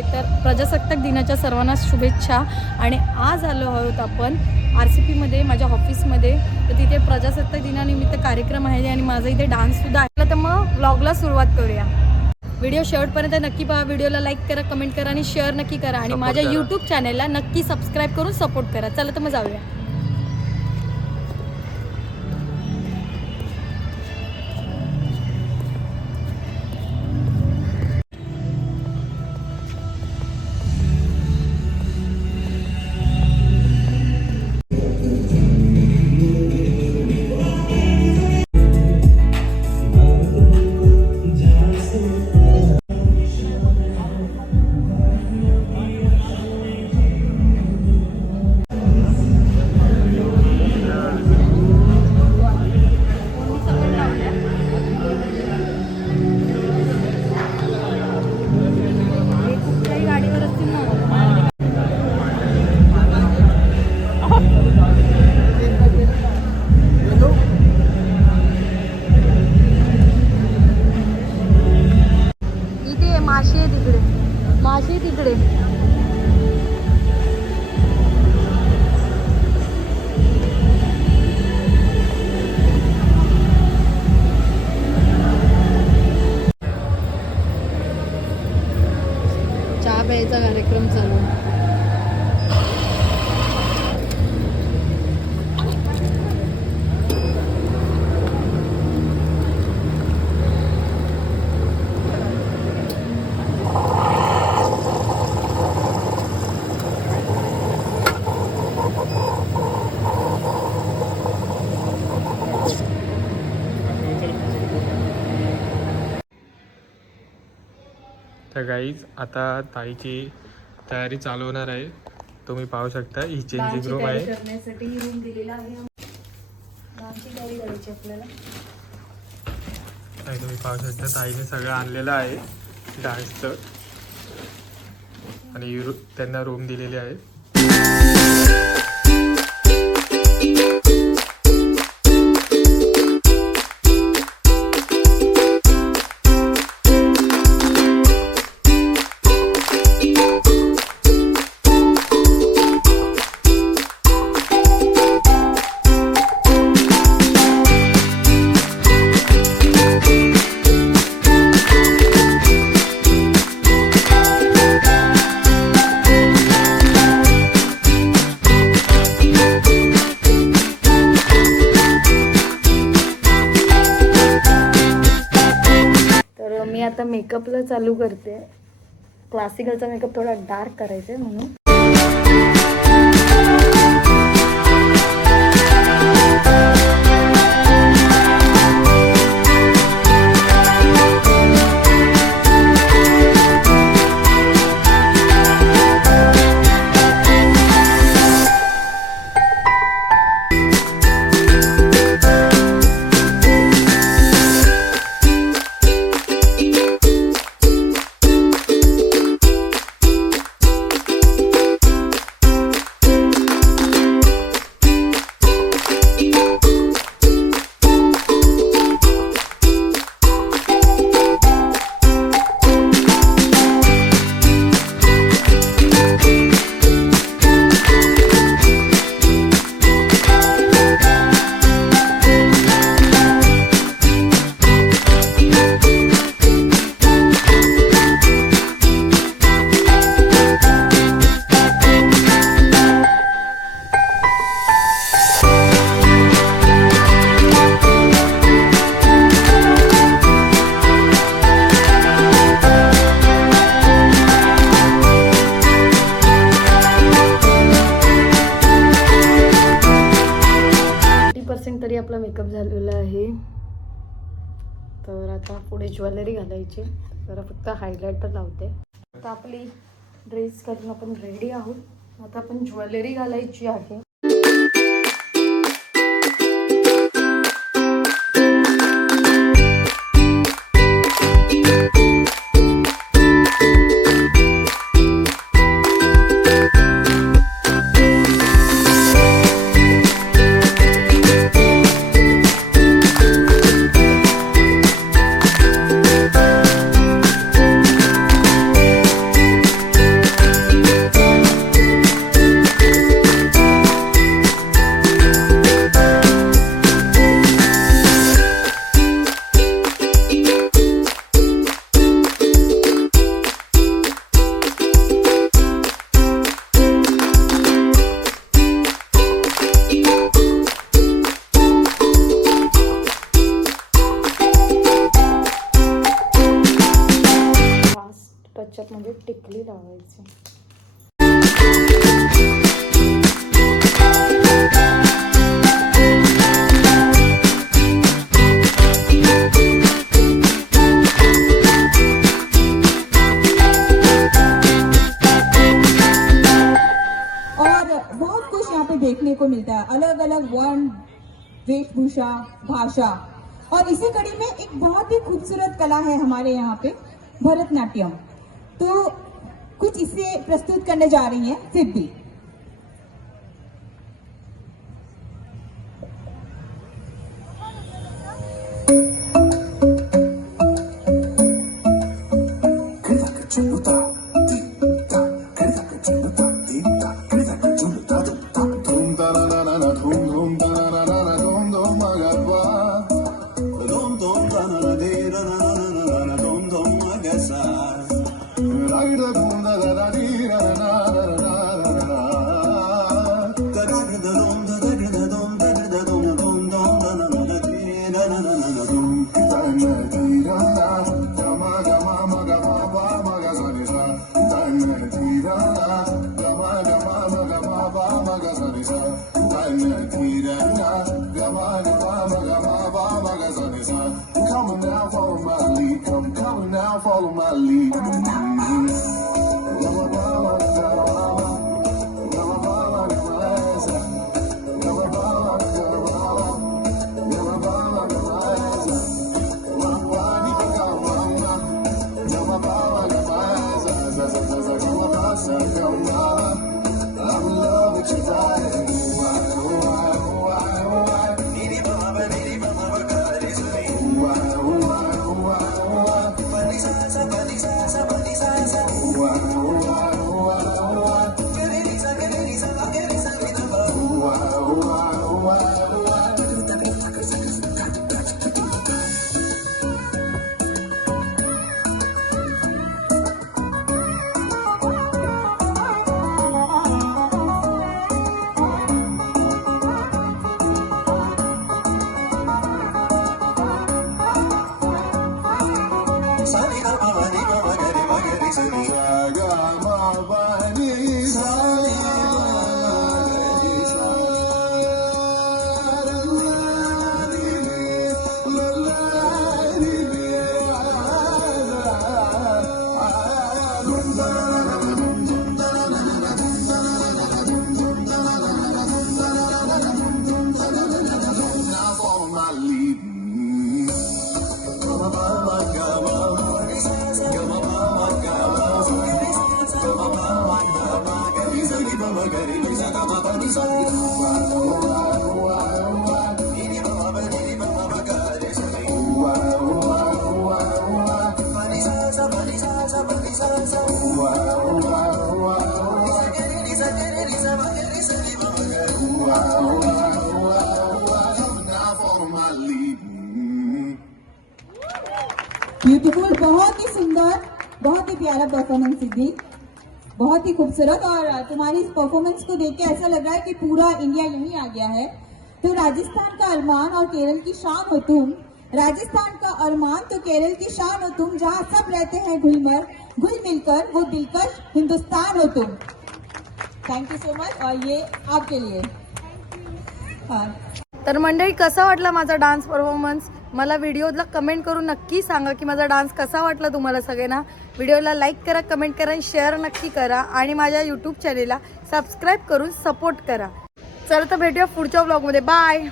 आहे. तर प्रजासत्ताक दिनाच्या सर्वांना शुभेच्छा. आणि आज आलो आहोत आपण RCPमध्ये माझ्या ऑफिसमध्ये. तर तिथे प्रजासत्ताक दिनानिमित्त कार्यक्रम आहे आणि माझा इथे डान्ससुद्धा आहे. तर मग व्लॉगला सुरुवात करूया. व्हिडिओ शेवटपर्यंत नक्की पहा. व्हिडिओला लाईक करा, कमेंट करा आणि शेअर नक्की करा. आणि माझ्या यूट्यूब चॅनलला नक्की सबस्क्राईब करून सपोर्ट करा. चला तर मग जाऊया. माशी तिकडे चहा प्यायचा कार्यक्रम चालू. तर गाईज आता ताईची तयारी चालू होणार आहे. तुम्ही पाहू शकता ही चेंजिंग रूम आहे. करण्यासाठी रूम दिलेला आहे. डान्सची तयारी करायची आपल्याला. तुम्ही पाहू शकता ताईने सगळं आणलेलं आहे डान्सचं आणि त्यांना रूम दिलेली आहे. मी आता मेकअपला चालू करते. क्लासिकलचा मेकअप थोडा डार्क करायचा आहे म्हणून. तरी आपला मेकअप झालेला आहे. तर आता पुढे ज्वेलरी घालायची. तर फक्त हायलायटर लावते. आता आपली ड्रेस घालून आपण रेडी आहोत. आता आपण ज्वेलरी घालायची आहे. टिकली लावायची. देखने को मिलता है अलग अलग वर्ण, वेशभूषा, भाषा. और इसी कड़ी में एक बहुत ही खूबसूरत कला है हमारे यहाँ पे, भरतनाट्यम. तो कुछ इससे प्रस्तुत करने जा रही हैं सिद्धि. Follow my lead. ब्यूटीफुल, बहुत ही सुंदर, बहुत ही प्यारा परफॉर्मेंस सिद्धि, बहुत ही खूबसूरत. और तुम्हारी इस परफॉर्मेंस को देख के ऐसा लग रहा है कि पूरा इंडिया यहीं आ गया है. तो राजस्थान का अरमान और केरल की शान हो तुम. राजस्थान का अरमान तो केरल की शान हो तुम, जहाँ सब रहते हैं घुल मिलकर, वो दिलकश हिंदुस्तान हो तुम. Thank you so much. और ये आपके लिए. तर मंडळी, कसा वाटला माझा डान्स परफॉर्मन्स? मला व्हिडिओला कमेंट करून नक्की सांगा की माझा डान्स कसा वाटला तुम्हाला सगळ्यांना. व्हिडिओला लाईक करा, कमेंट करा आणि शेअर नक्की करा. आणि माझ्या यूट्यूब चॅनेलला सबस्क्राईब करून सपोर्ट करा. चला तर भेटूया पुढच्या व्लॉगमध्ये. बाय.